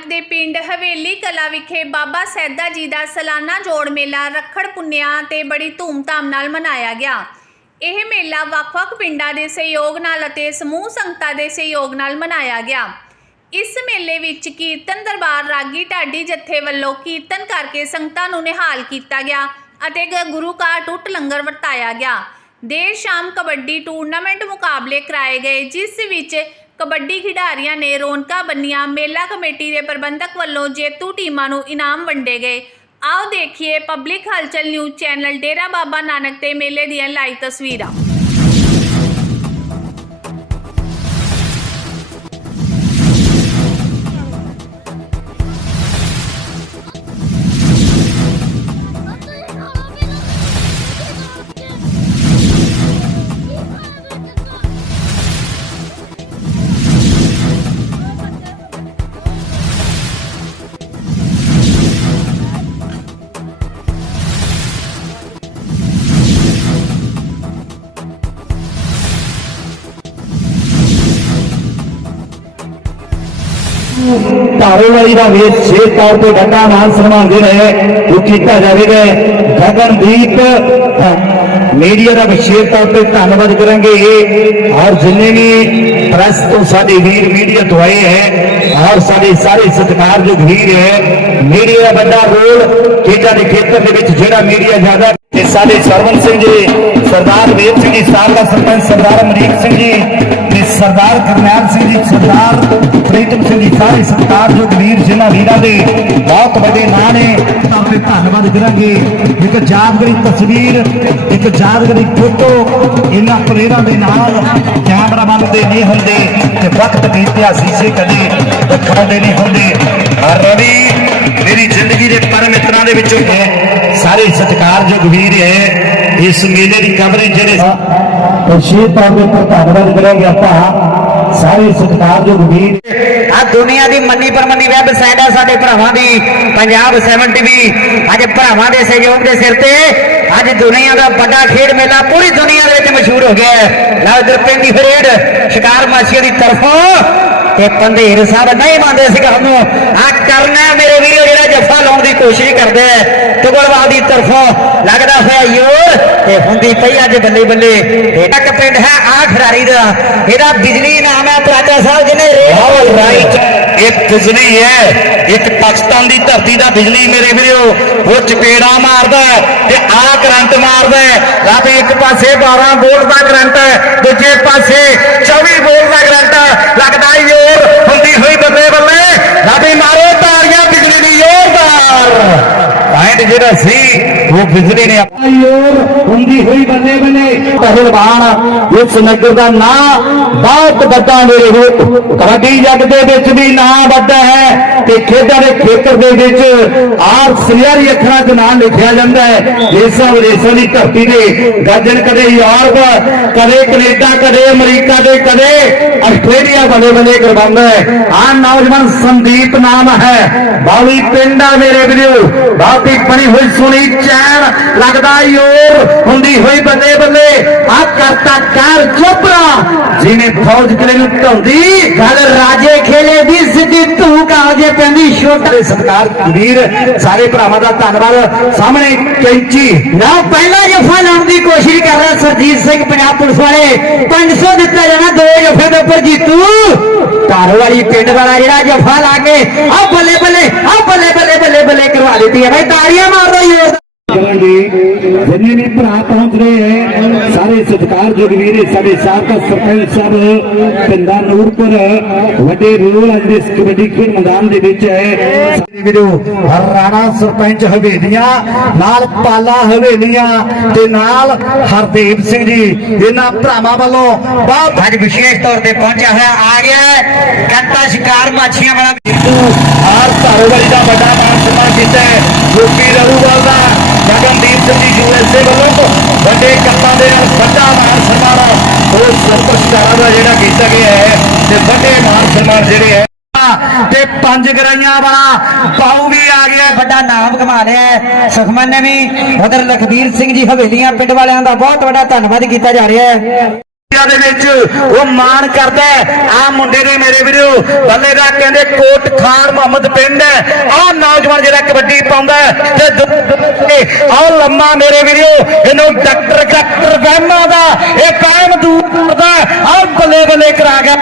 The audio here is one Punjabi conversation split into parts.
ਨਾਨਕ ਦੇ ਪਿੰਡ ਹਵੇਲੀ ਕਲਾ ਵਿਖੇ ਬਾਬਾ ਸੈਦਾ ਜੀ ਦਾ ਸਾਲਾਨਾ ਜੋੜ ਮੇਲਾ ਰੱਖੜ ਪੁੰਨਿਆ ਤੇ ਬੜੀ ਧੂਮਧਾਮ ਨਾਲ ਮਨਾਇਆ ਗਿਆ। ਇਹ ਮੇਲਾ ਵੱਖ-ਵੱਖ ਪਿੰਡਾਂ ਦੇ ਸਹਿਯੋਗ ਨਾਲ ਅਤੇ ਸਮੂਹ ਸੰਗਤਾਂ ਦੇ ਸਹਿਯੋਗ ਨਾਲ ਮਨਾਇਆ ਗਿਆ। ਇਸ ਮੇਲੇ ਵਿੱਚ ਕੀਰਤਨ ਦਰਬਾਰ ਰਾਗੀ ਢਾਡੀ ਜਥੇ ਵੱਲੋਂ ਕੀਰਤਨ ਕਰਕੇ ਸੰਗਤਾਂ ਨੂੰ ਨਿਹਾਲ ਕੀਤਾ ਗਿਆ ਅਤੇ ਗੁਰੂ ਕਾ ਟੁੱਟ ਲੰਗਰ ਵਰਤਾਇਆ ਗਿਆ। ਦੇਰ ਸ਼ਾਮ ਕਬੱਡੀ ਟੂਰਨਾਮੈਂਟ ਮੁਕਾਬਲੇ ਕਰਾਏ ਗਏ, ਜਿਸ ਵਿੱਚ ਕਬੱਡੀ ਖਿਡਾਰੀਆਂ ਨੇ ਰੌਣਕਾਂ ਬੰਨੀਆਂ। ਮੇਲਾ ਕਮੇਟੀ ਦੇ ਪ੍ਰਬੰਧਕ ਵੱਲੋਂ ਜੇਤੂ ਟੀਮਾਂ ਨੂੰ ਇਨਾਮ ਵੰਡੇ ਗਏ। ਆਓ ਦੇਖੀਏ public Halchal news channel Dera Baba Nanak ਤੇ ਮੇਲੇ ਦੀਆਂ ਲਾਈਵ ਤਸਵੀਰਾਂ। ਧਾਰੇਵਾਲੀ ਦਾ ਵਿਸ਼ੇਸ਼ ਤੌਰ ਤੇ ਡੰਡਾ ਮਾਨ ਸਨਮਾਨ ਦੇ ਰਹੇ ਉਹ ਕੀਤਾ ਜਾਵੇਗਾ ਗਗਨਦੀਪ ਮੀਡੀਆ ਦਾ ਵਿਸ਼ੇਸ਼ ਤੌਰ ਤੇ ਧੰਨਵਾਦ ਕਰਾਂਗੇ। ਇਹ ਔਰ ਜਿੰਨੇ ਵੀ ਪ੍ਰੈਸ ਤੋਂ ਸਾਡੇ ਵੀਰ ਮੀਡੀਆ ਤੋਂ ਆਏ ਹੈ ਔਰ ਸਾਡੇ ਸਾਰੇ ਸਤਿਕਾਰਯੋਗ ਵੀਰ ਹੈ। ਮੀਡੀਆ ਦਾ ਵੱਡਾ ਰੋਲ ਖੇਡਾਂ ਦੇ ਖੇਤਰ ਦੇ ਵਿੱਚ ਜਿਹੜਾ ਮੀਡੀਆ ਜ਼ਿਆਦਾ ਤੇ ਸਾਡੇ ਸਰਵਨ ਸਿੰਘ ਜੀ, ਸਰਦਾਰ ਵੇਦ ਸਿੰਘ ਜੀ ਸਾਬਕਾ ਸਰਪੰਚ ਸਰਦਾਰ ਅਮਰੀਕ ਸਿੰਘ ਜੀ, ਤੇ ਸਰਦਾਰ ਕਰਨੈਲ ਸਿੰਘ ਜੀ, ਸਰਦਾਰ ਪ੍ਰੀਤਮ ਸਿੰਘ ਜੀ, ਸਾਰੇ ਸਤਿਕਾਰਯੋਗ ਵੀਰ, ਜਿਨ੍ਹਾਂ ਵੀਰਾਂ ਦੇ ਬਹੁਤ ਵੱਡੇ ਨਾਂ ਨੇ, ਤਾਂ ਧੰਨਵਾਦ ਕਰਾਂਗੇ। ਇੱਕ ਯਾਦਗਾਰੀ ਤਸਵੀਰ, ਇੱਕ ਯਾਦਗਾਰੀ ਫੋਟੋ, ਇਹਨਾਂ ਪਲੇਅਰਾਂ ਦੇ ਨਾਲ ਕੈਮਰਾਮੈਨ ਦੇ ਨਹੀਂ ਹੁੰਦੇ, ਤੇ ਵਕਤ ਬੀਤਿਆ ਸੀਸੇ ਕਦੇ ਦਿਖਾਉਂਦੇ ਨਹੀਂ ਹੁੰਦੇ। ਰਵੀ, ਮੇਰੀ ਜ਼ਿੰਦਗੀ ਦੇ ਪਰਮ ਮਿੱਤਰਾਂ ਦੇ ਵਿੱਚੋਂ ਹੈ। ਸਾਰੇ ਸਤਿਕਾਰਯੋਗ ਵੀਰ ਹੈ। ਇਸ ਮੇਲੇ ਦੀ ਕਵਰੇਜ ਜਿਹੜੇ ਵਿਸ਼ੇਸ਼ ਤੌਰ ਤੇ ਧੰਨਵਾਦ ਕਰਾਂਗੇ ਆਪਾਂ ਸਾਰੇ ਸਤਿਕਾਰਯੋਗ ਵੀਰ ਆ ਦੁਨੀਆ ਦੀ ਮੰਨੀ ਪਰਮੰਨੀ ਵੈਬਸਾਈਟ ਆ ਸਾਡੇ ਭਰਾਵਾਂ ਦੀ। ਪੰਜਾਬ 7 ਟੀਵੀ ਅੱਜ ਭਰਾਵਾਂ ਦੇ ਸਹਿਯੋਗ ਦੇ ਸਿਰ ਤੇ ਅੱਜ ਦੁਨੀਆ ਦਾ ਵੱਡਾ ਖੇਡ ਮੇਲਾ ਪੂਰੀ ਦੁਨੀਆ ਦੇ ਵਿੱਚ ਮਸ਼ਹੂਰ ਹੋ ਗਿਆ ਹੈ। ਲਓ ਇਧਰ ਪਿੰਡੀ ਫਰੇਡ ਸ਼ਿਕਾਰ ਮਾਸ਼ੀਆਂ ਦੀ ਤਰਫੋਂ। ਤੇ ਪੰਧੇਰ ਸਾਹਿਬ ਨਹੀਂ ਮੰਨਦੇ ਸੀ ਸਾਨੂੰ ਆ ਕਰਨਾ ਮੇਰੇ ਵੀਰੋ ਜਿਹੜਾ ਜੱਫਾ ਲਾਉਣ ਦੀ ਕੋਸ਼ਿਸ਼ ਕਰਦੇ ਆ। ਤੁਗਲਵਾਲ ਦੀ ਤਰਫੋਂ ਲੱਗਦਾ ਹੋਇਆ ਯੋਰ ਤੇ ਹੁੰਦੀ ਪਈ ਅੱਜ ਬੱਲੇ ਬੱਲੇ। ਤੇ ਇੱਕ ਪਿੰਡ ਹੈ ਆ ਖਿਡਾਰੀ ਦਾ। ਇਹਦਾ ਬਿਜਲੀ ਨਾਮ ਹੈ ਪ੍ਰਾਚਾ ਸਾਹਿਬ ਜਿਹਨੇ ਰੇਡ ਰਾਈਟ ਇੱਕ ਬਿਜਲੀ ਹੈ ਇੱਕ ਪਾਕਿਸਤਾਨ ਦੀ ਧਰਤੀ ਦਾ ਬਿਜਲੀ ਮੇਰੇ ਵੀਰੋ। ਉਹ ਚਪੇੜਾ ਮਾਰਦਾ ਤੇ ਆ ਕਰੰਟ ਮਾਰਦਾ ਰਾਤ ਇੱਕ ਪਾਸੇ 12 ਵੋਲਟ ਦਾ ਕਰੰਟ ਹੈ ਦੂਜੇ ਪਾਸੇ 24 ਵੋਲਟ ਦਾ ਕਰੰਟ ਹੈ ਲੱਗਦਾ ਯੋਰ ਹੁੰਦੀ ਹੋਈ ਬੱਲੇ ਬੱਲੇ ਰਾਬੀ ਮਾਰੋ ਤਾੜੀਆਂ ਬਿਜਲੀ ਦੀ ਜ਼ੋਰਦਾਰ ਪੁਆਇੰਟ ਜਿਹੜਾ ਸੀ ਉਹ ਬਿਜਲੀ ਨੇ ਯੋਰ ਹੁੰਦੀ ਹੋਈ ਬੱਲੇ ਬੱਲੇ ਪਹਿਲਵਾਨ। ਇਸ ਨਗਰ ਦਾ ਨਾਂ ਬਹੁਤ ਵੱਡਾ ਮੇਰੇ ਹੋ ਕਬੱਡੀ ਜੱਗ ਦੇ ਵਿੱਚ ਵੀ ਨਾਂ ਵੱਡਾ ਹੈ ਤੇ ਖੇਡਾਂ ਦੇ ਖੇਤਰ ਦੇ ਵਿੱਚ ਆਰ ਸਿਆਰੀ ਅੱਖਰਾਂ 'ਚ ਨਾਂ ਲਿਖਿਆ ਜਾਂਦਾ ਹੈ। ਦੇਸਾਂ ਵਿਦੇਸਾਂ ਦੀ ਧਰਤੀ ਦੇ ਗੱਜਣ ਕਦੇ ਯੂਰਪ, ਕਦੇ ਕੈਨੇਡਾ, ਕਦੇ ਅਮਰੀਕਾ ਦੇ ਕਦੇ ਆਸਟ੍ਰੇਲੀਆ ਬੱਲੇ ਬੱਲੇ ਕਰਵਾਉਂਦਾ ਹੈ। ਆ ਨੌਜਵਾਨ ਸੰਦੀਪ ਨਾਮ ਹੈ। ਬਾਵੀ ਪਿੰਡਾ ਮੇਰੇ ਵੀਰੋ। ਬਾਤੀ ਬਣੀ ਹੋਈ ਸੁਣੀ ਚੈਨ ਲੱਗਦਾ ਯੋਰ ਹੁੰਦੀ ਹੋਈ ਬੱਲੇ ਬੱਲੇ। ਆ ਕਰਤਾ ਕਰ ਚੋਪਰਾ ਜਿਹਨੇ ਫੌਜ ਕਿਲੇ ਨੂੰ ਢਾਉਂਦੀ ਗੱਲ ਰਾਜੇ ਖੇਲੇ ਦੀ ਸਿੱਧੀ ਧੂਕ ਆ ਜੇ ਪੈਂਦੀ ਛੋਟਾ ਤੇ ਸਤਕਾਰ ਵੀਰ ਸਾਰੇ ਭਰਾਵਾਂ ਦਾ ਧੰਨਵਾਦ ਸਾਹਮਣੇ ਕੈਂਚੀ ਨਾ ਪਹਿਲਾ ਜਫਾ ਲਾਉਣ ਦੀ ਕੋਸ਼ਿਸ਼ ਕਰ ਰਿਹਾ ਸਰਜੀਤ ਸਿੰਘ ਪੰਜਾਬ ਪੁਲਿਸ ਵਾਲੇ 500 ਦਿੱਤਾ ਜਾਣਾ ਦੋ ਜਫੇ ਦੇ ਉੱਪਰ ਜੀਤੂ ਘਰ ਵਾਲੀ ਪਿੰਡ ਵਾਲਾ ਜਿਹੜਾ ਜਫਾ ਲਾ ਕੇ ਆ ਬੱਲੇ ਬੱਲੇ ਆ ਬੱਲੇ ਬੱਲੇ ਬੱਲੇ ਬੱਲੇ ਕਰਵਾ ਦਿੱਤੀ ਹੈ ਭਾਈ ਤਾੜੀਆਂ ਮਾਰ ਦੋ ਯੋਰ ਕਰਾਂਗੇ ਜਿੰਨੇ ਵੀ ਭਰਾ ਪਹੁੰਚ ਰਹੇ ਹੈ ਸਾਰੇ ਸਤਿਕਾਰਯੋਗ ਵੀਰ ਸਾਡੇ ਸਾਬਕਾ ਸਰਪੰਚ ਸਾਹਿਬ ਪਿੰਡਾ ਨੂਰਪੁਰ ਵੱਡੇ ਰੋਲ ਅੱਜ ਦੇ ਇਸ ਕਬੱਡੀ ਖੇਡ ਮੈਦਾਨ ਦੇ ਵਿੱਚ ਹੈ। ਵੀਰੋ ਰਾਣਾ ਸਰਪੰਚ ਹਵੇਲੀਆਂ ਨਾਲ ਪਾਲਾ ਹਵੇਲੀਆਂ ਤੇ ਨਾਲ ਹਰਦੇਵ ਸਿੰਘ ਜੀ ਇਹਨਾਂ ਭਰਾਵਾਂ ਵੱਲੋਂ ਬਹੁਤ ਅੱਜ ਵਿਸ਼ੇਸ਼ ਤੌਰ ਤੇ ਪਹੁੰਚਿਆ ਹੋਇਆ ਆ ਗਿਆ ਹੈ। ਕੰਤਾ ਸ਼ਿਕਾਰ ਮਾਛੀਆਂ ਵਾਲਾ। ਆਰ ਧਾਰੋਵਾਲੀ ਦਾ ਵੱਡਾ ਮਾਨ ਸਨਮਾਨ ਕੀਤਾ ਹੈ। ਯੂਪੀ ਰਘੂਵਾਲ ਦਾ ਗਗਨਦੀਪ ਸਿੰਘ ਜੀ ਯੂਐਸਏ ਵੱਲੋਂ ਵੱਡੇ ਕੱਪਾਂ ਦੇ ਨਾਲ ਵੱਡਾ ਮਾਨ ਸਨਮਾਨ ਉਹ ਸੁਪਰਸਟਾਰਾਂ ਦਾ ਜਿਹੜਾ ਕੀਤਾ ਗਿਆ ਹੈ ਤੇ ਵੱਡੇ ਮਾਨ ਸਨਮਾਨ ਜਿਹੜੇ ਹੈ ਤੇ ਪੰਜ ਗਰਾਈਆਂ ਵਾਲਾ ਪਾਉ ਵੀ ਆ ਗਿਆ, ਵੱਡਾ ਨਾਮ ਕਮਾ ਲਿਆ ਹੈ। ਸੁਖਮਨ ਨੇ ਵੀ ਉਧਰ ਲਖਬੀਰ ਸਿੰਘ ਜੀ ਹਵੇਲੀਆਂ ਪਿੰਡ ਵਾਲਿਆਂ ਦਾ ਬਹੁਤ ਵੱਡਾ ਧੰਨਵਾਦ ਕੀਤਾ ਜਾ ਰਿਹਾ ਹੈ ਦੇ ਵਿੱਚ ਉਹ ਮਾਣ ਕਰਦਾ ਆ ਮੁੰਡੇ ਨੇ ਮੇਰੇ ਵੀਰੋ, ਬੱਲੇ ਦਾ ਕਹਿੰਦੇ ਕੋਟ ਖਾਨ ਮੁਹੰਮਦ ਪਿੰਡ ਹੈ। ਆ ਨੌਜਵਾਨ ਜਿਹੜਾ ਕਬੱਡੀ ਪਾਉਂਦਾ ਤੇ ਆ ਲੰਮਾ ਮੇਰੇ ਵੀਰੋ, ਇਹਨੂੰ ਡਾਕਟਰ ਡਾਕਟਰ ਵਹਿਮਾ ਦਾ, ਇਹ ਕਾਇਮ ਦੂਰ ਕਰਦਾ ਆ ਬੱਲੇ ਬੱਲੇ ਕਰਾ ਗਿਆ।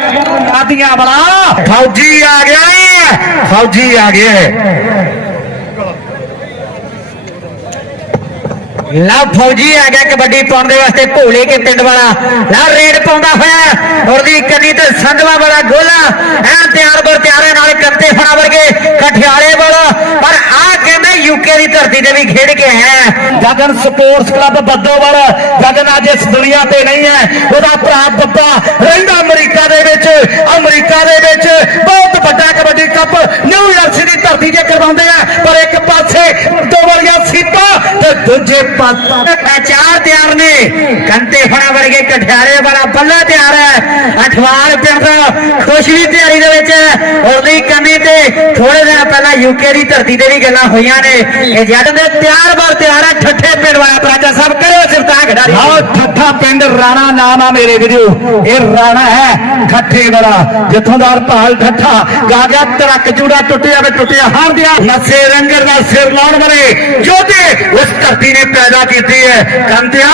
ਆਦੀਆਂ ਵਾਲਾ ਫੌਜੀ ਆ ਗਿਆ ਫੌਜੀ ਆ ਗਿਆ ਲਓ ਫੌਜੀ ਆ ਗਿਆ ਕਬੱਡੀ ਪਾਉਣ ਦੇ ਵਾਸਤੇ, ਭੋਲੇ ਕੇ ਪਿੰਡ ਵਾਲਾ। ਲਓ ਰੇਡ ਪਾਉਂਦਾ ਹੋਇਆ ਉਹਦੀ ਕੰਨੀ ਤੇ ਸੰਧਵਾ ਵਾਲਾ ਗੋਲਾ। ਐ ਤਿਆਰ ਬਰ ਤਿਆਰੇ ਨਾਲ ਕੰਤੇ ਫਣਾ ਵਰਗੇ ਕਠਿਆਲੇ ਵਾਲਾ। ਪਰ ਆ ਕਹਿੰਦੇ ਯੂਕੇ ਦੀ ਧਰਤੀ ਤੇ ਵੀ ਖੇਡ ਕੇ ਆਇਆ ਗਗਨ ਸਪੋਰਟਸ ਕਲੱਬ ਬੱਦੋਵਲ ਗਗਨ ਅੱਜ ਇਸ ਦੁਨੀਆ ਤੇ ਨਹੀਂ ਹੈ। ਉਹਦਾ ਭਰਾ ਬੱਬਾ ਰਹਿੰਦਾ ਅਮਰੀਕਾ ਦੇ ਵਿੱਚ। ਅਮਰੀਕਾ ਦੇ ਵਿੱਚ ਬਹੁਤ ਵੱਡਾ kabaddi cup new New York ਦੀ ਧਰਤੀ ਤੇ ਕਰਵਾਉਂਦੇ ਆ। ਪਰ ਇੱਕ ਪਾਸੇ ਦੋ ਵਾਲੀਆਂ ਸੀਟਾਂ ਤੇ ਦੂਜੇ ਚਾਰ ਤਿਆਰ ਨੇ। ਕੰਤੇ ਫਣਾ ਵਰਗੇ ਕਠਿਆਲੇ ਵਾਲਾ ਬੱਲਾ ਤਿਆਰ ਹੈ। ਅਠਵਾਲ ਪਿੰਡ ਖੁਸ਼ ਵੀ ਤਿਆਰੀ ਦੇ ਵਿੱਚ ਉਹਦੀ ਕੰਨੀ ਤੇ ਥੋੜੇ ਦਿਨ ਪਹਿਲਾਂ ਯੂਕੇ ਦੀ ਧਰਤੀ ਤੇ ਵੀ ਗੱਲਾਂ ਹੋਈਆਂ ਨੇ। ਇਹ ਜੱਟ ਦੇ ਤਿਆਰ ਬਰ ਤਿਆਰ ਹੈ। ਠੱਠੇ ਪਿੰਡ ਵਾਲਾ ਰਾਜਾ ਸਾਹਿਬ ਕਰਿਓ ਸਿਰਤਾ ਖਿਡਾਰੀ। ਆਹ ਠੱਠਾ ਪਿੰਡ ਰਾਣਾ ਨਾਮ ਆ ਮੇਰੇ ਵੀਰੋ। ਇਹ ਰਾਣਾ ਹੈ ਠੱਠੇ ਵਾਲਾ। ਜਿੱਥੋਂ ਦਾ ਭਾਲ ਠੱਠਾ ਗਾ ਗਿਆ ਤਰਕ ਜੂੜਾ ਟੁੱਟਿਆ ਵੇ ਟੁੱਟਿਆ, ਹਾਰ ਦਿਆ ਨਸੇ ਰੰਗਰ ਦਾ ਸਿਰ ਲਾਉਣ ਵਾਲੇ ਜੋਧੇ ਉਸ ਧਰਤੀ ਨੇ ਪੈਦਾ ਕੀਤੀ ਹੈ। ਕੰਦਿਆ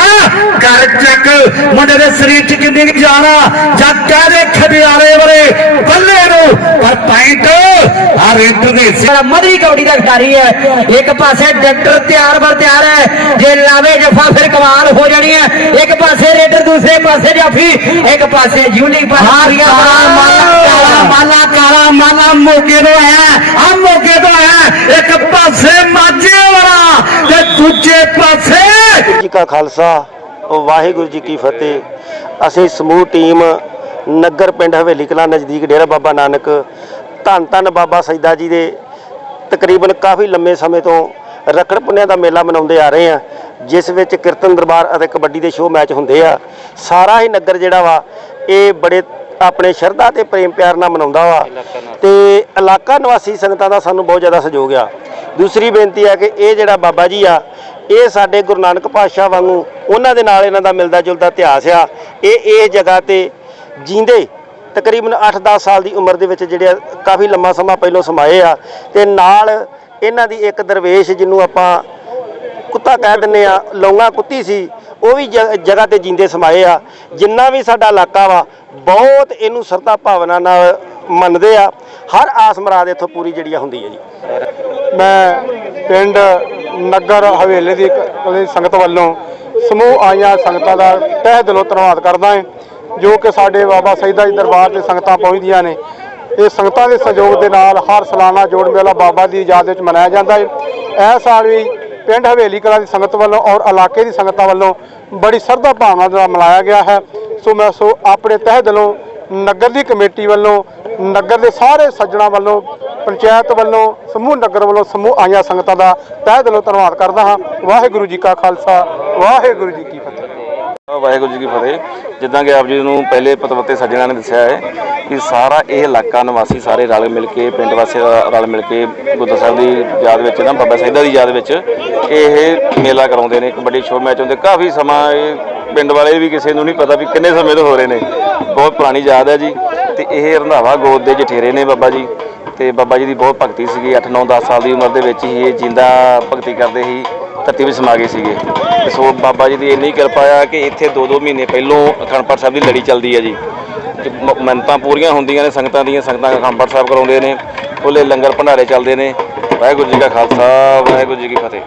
ਕਰ ਚੱਕ ਮੁੰਡੇ ਦੇ ਸਰੀਰ 'ਚ ਕਿੰਨੀ ਜਾਣਾ ਜਦ ਕਹਦੇ ਖਿਡਾਰੇ ਵਾਲੇ ਬੱਲੇ ਨੂੰ ਪਰ ਪੈਂਟ ਆ ਰੇਡਰ ਦੇ ਸਿਰ ਮਧਰੀ ਕੌਡੀ ਦਾ ਖਿਡਾਰੀ ਹੈ। ਇੱਕ ਪਾਸੇ ਡਾਕਟਰ ਤਿਆਰ ਬਰ ਤਿਆਰ ਹੈ। ਜੇ ਲਾਵੇ ਜਫਾ ਫਿਰ ਕਮਾਲ ਹੋ ਜਾਣੀ ਹੈ। ਇੱਕ ਪਾਸੇ ਰੇਡਰ ਦੂਸਰੇ ਪਾਸੇ ਜਾਫੀ। ਇੱਕ ਪਾਸੇ ਜੂਲੀ ਪਰ ਕਾਲਾ ਮਾਲਾ ਕਾਲਾ ਮਾਲਾ ਕਾਲਾ ਮਾਲਾ ਤੋਂ ਆਇਆ। ਆ ਮੋਗੇ ਤੋਂ ਆਇਆ। ਇੱਕ ਪਾਸੇ ਮਾਝੇ ਵਾਲਾ ਦੂਜੇ ਪਾਸੇ। ਜੀ ਕਾ ਖਾਲਸਾ, ਵਾਹਿਗੁਰੂ ਜੀ ਕੀ ਫਤਿਹ। ਅਸੀਂ ਸਮੂਹ ਟੀਮ ਨਗਰ ਪਿੰਡ ਹਵੇਲੀ ਕਲਾਂ ਨਜ਼ਦੀਕ ਡੇਰਾ ਬਾਬਾ ਨਾਨਕ ਧੰਨ ਧੰਨ ਬਾਬਾ ਸੈਦਾ ਜੀ ਦੇ ਤਕਰੀਬਨ ਕਾਫੀ ਲੰਮੇ ਸਮੇਂ ਤੋਂ ਰਖੜ ਪੁੰਨਿਆ ਦਾ ਮੇਲਾ ਮਨਾਉਂਦੇ ਆ ਰਹੇ ਆ ਜਿਸ ਵਿੱਚ ਕੀਰਤਨ ਦਰਬਾਰ ਅਤੇ ਕਬੱਡੀ ਦੇ ਸ਼ੋਅ ਮੈਚ ਹੁੰਦੇ ਆ। ਸਾਰਾ ਹੀ ਨਗਰ ਜਿਹੜਾ ਵਾ, ਇਹ ਬੜੇ ਆਪਣੇ ਸ਼ਰਧਾ ਤੇ ਪ੍ਰੇਮ ਪਿਆਰ ਨਾਲ ਮਨਾਉਂਦਾ ਵਾ। ਤੇ ਇਲਾਕਾ ਨਿਵਾਸੀ ਸੰਗਤਾਂ ਦਾ ਸਾਨੂੰ ਬਹੁਤ ਜ਼ਿਆਦਾ ਸਹਿਯੋਗ ਆ। ਦੂਸਰੀ ਬੇਨਤੀ ਹੈ ਕਿ ਇਹ ਜਿਹੜਾ ਬਾਬਾ ਜੀ ਆ ਇਹ ਸਾਡੇ ਗੁਰੂ ਨਾਨਕ ਪਾਤਸ਼ਾਹ ਵਾਂਗੂ ਉਹਨਾਂ ਦੇ ਨਾਲ ਇਹਨਾਂ ਦਾ ਮਿਲਦਾ ਜੁਲਦਾ ਇਤਿਹਾਸ ਆ। ਇਹ ਇਹ ਜਗ੍ਹਾ ਤੇ ਜੀਂਦੇ ਤਕਰੀਬਨ 8-10 ਸਾਲ ਦੀ ਉਮਰ ਦੇ ਵਿੱਚ ਜਿਹੜੇ ਆ, ਕਾਫੀ ਲੰਮਾ ਸਮਾਂ ਪਹਿਲਾਂ ਸਮਾਏ ਆ ਤੇ ਨਾਲ ਇਹਨਾਂ ਦੀ ਇੱਕ ਦਰਵੇਸ਼ ਜਿਹਨੂੰ ਆਪਾਂ ਕੁੱਤਾ ਕਹਿ ਦਿੰਨੇ ਆ ਲੌਂਗਾ ਕੁੱਤੀ ਸੀ ਉਹ ਵੀ ਜਗ੍ਹਾ ਤੇ ਜਿੰਦੇ ਸਮਾਏ ਆ। ਜਿੰਨਾ ਵੀ ਸਾਡਾ ਇਲਾਕਾ ਵਾ ਬਹੁਤ ਇਹਨੂੰ ਸਰਦਾ ਭਾਵਨਾ ਨਾਲ ਮੰਨਦੇ ਆ। ਹਰ ਆਸ ਮਰਾਦ ਇੱਥੋਂ ਪੂਰੀ ਜਿਹੜੀ ਆ ਹੁੰਦੀ ਹੈ ਜੀ। ਮੈਂ ਪਿੰਡ ਨਗਰ ਹਵੇਲੀ ਦੀ ਸੰਗਤ ਵੱਲੋਂ ਸਮੂਹ ਆਈਆਂ ਸੰਗਤਾਂ ਦਾ ਤਹਿ ਦਿਲੋਂ ਧੰਨਵਾਦ ਕਰਦਾ ਹਾਂ, ਜੋ ਕਿ ਸਾਡੇ ਬਾਬਾ ਸੈਦਾ ਜੀ ਦਰਬਾਰ ਤੇ ਸੰਗਤਾਂ ਪਹੁੰਚਦੀਆਂ ਨੇ। ਇਹ ਸੰਗਤਾਂ ਦੇ ਸਹਿਯੋਗ ਦੇ ਨਾਲ ਹਰ ਸਾਲਾਨਾ ਜੋੜ ਮੇਲਾ ਬਾਬਾ ਦੀ ਯਾਦ ਵਿੱਚ ਮਨਾਇਆ ਜਾਂਦਾ ਹੈ। ਇਸ ਸਾਲ ਵੀ ਪਿੰਡ ਹਵੇਲੀ ਕਲਾ ਦੀ ਸੰਗਤ ਵੱਲੋਂ ਔਰ ਇਲਾਕੇ ਦੀ ਸੰਗਤਾਂ ਵੱਲੋਂ ਬੜੀ ਸ਼ਰਧਾ ਭਾਵਨਾ ਨਾਲ ਮਨਾਇਆ ਗਿਆ ਹੈ। ਸੋ ਮੈਂ ਸੋ ਆਪਣੇ ਤਹਿ ਦਿਲੋਂ ਨਗਰ ਦੀ ਕਮੇਟੀ ਵੱਲੋਂ, ਨਗਰ ਦੇ ਸਾਰੇ ਸੱਜਣਾ ਵੱਲੋਂ ਪੰਚਾਇਤ ਵੱਲੋਂ, ਸਮੂਹ ਨਗਰ ਵੱਲੋਂ, ਸਮੂਹ ਆਈਆਂ ਸੰਗਤਾਂ ਦਾ ਤਹਿ ਦਿਲੋਂ ਧੰਨਵਾਦ ਕਰਦਾ ਹਾਂ। ਵਾਹਿਗੁਰੂ ਜੀ ਕਾ ਖਾਲਸਾ, ਵਾਹਿਗੁਰੂ ਜੀ ਕੀ ਫਤਿਹ। ਵਾਹਿਗੁਰੂ ਜੀ ਕੀ ਫਤਿਹ। ਜਿੱਦਾਂ ਕਿ ਆਪ ਜੀ ਨੂੰ ਪਹਿਲੇ ਪਤਵਤੇ ਸੱਜਣਾ ਨੇ ਦੱਸਿਆ ਹੈ ਕਿ ਸਾਰਾ ਇਹ ਇਲਾਕਾ ਨਿਵਾਸੀ ਸਾਰੇ ਰਲ ਮਿਲ ਕੇ, ਪਿੰਡ ਵਾਸੀ ਰਲ ਮਿਲ ਕੇ, ਗੁਰਦੁਆਰਾ ਸਾਹਿਬ ਦੀ ਯਾਦ ਵਿੱਚ ਨਾ, ਬਾਬਾ ਸੈਦਾ ਦੀ ਯਾਦ ਵਿੱਚ ਇਹ ਮੇਲਾ ਕਰਾਉਂਦੇ ਨੇ। ਕਬੱਡੀ ਸ਼ੋਅ ਮੈਚ ਹੁੰਦੇ। ਕਾਫੀ ਸਮਾਂ ਇਹ ਪਿੰਡ ਵਾਲੇ ਵੀ ਕਿਸੇ ਨੂੰ ਨਹੀਂ ਪਤਾ ਵੀ ਕਿੰਨੇ ਸਮੇਂ ਤੋਂ ਹੋ ਰਹੇ ਨੇ। ਬਹੁਤ ਪੁਰਾਣੀ ਯਾਦ ਹੈ ਜੀ। ਤੇ ਇਹ ਰੰਧਾਵਾ ਗੋਦ ਦੇ ਜਠੇਰੇ ਨੇ ਬਾਬਾ ਜੀ। ਤੇ ਬਾਬਾ ਜੀ ਦੀ ਬਹੁਤ ਭਗਤੀ ਸੀਗੀ। 8 9 10 ਸਾਲ ਦੀ ਉਮਰ ਦੇ ਵਿੱਚ ਹੀ ਇਹ ਜਿੰਦਾ ਭਗਤੀ ਕਰਦੇ ਸੀ ਧਰਤੀ ਵਿੱਚ ਸਮਾ ਗਏ ਸੀਗੇ। ਤੇ ਸੋ ਬਾਬਾ ਜੀ ਦੀ ਇੰਨੀ ਕਿਰਪਾ ਆ ਕਿ ਇੱਥੇ 2-2 ਮਹੀਨੇ ਪਹਿਲੋਂ ਅਖੰਡ ਪਾਠ ਸਾਹਿਬ ਦੀ ਲੜੀ ਚੱਲਦੀ ਹੈ ਜੀ। ਤੇ ਮੰਨਤਾਂ ਪੂਰੀਆਂ ਹੁੰਦੀਆਂ ਨੇ, ਸੰਗਤਾਂ ਦੀਆਂ, ਸੰਗਤਾਂ ਅਖੰਡ ਪਾਠ ਸਾਹਿਬ ਕਰਾਉਂਦੇ ਨੇ। ਉਹਲੇ ਲੰਗਰ ਭੰਡਾਰੇ ਚੱਲਦੇ ਨੇ। ਵਾਹਿਗੁਰੂ ਜੀ ਕਾ ਖਾਲਸਾ, ਵਾਹਿਗੁਰੂ ਜੀ ਕੀ ਫਤਿਹ।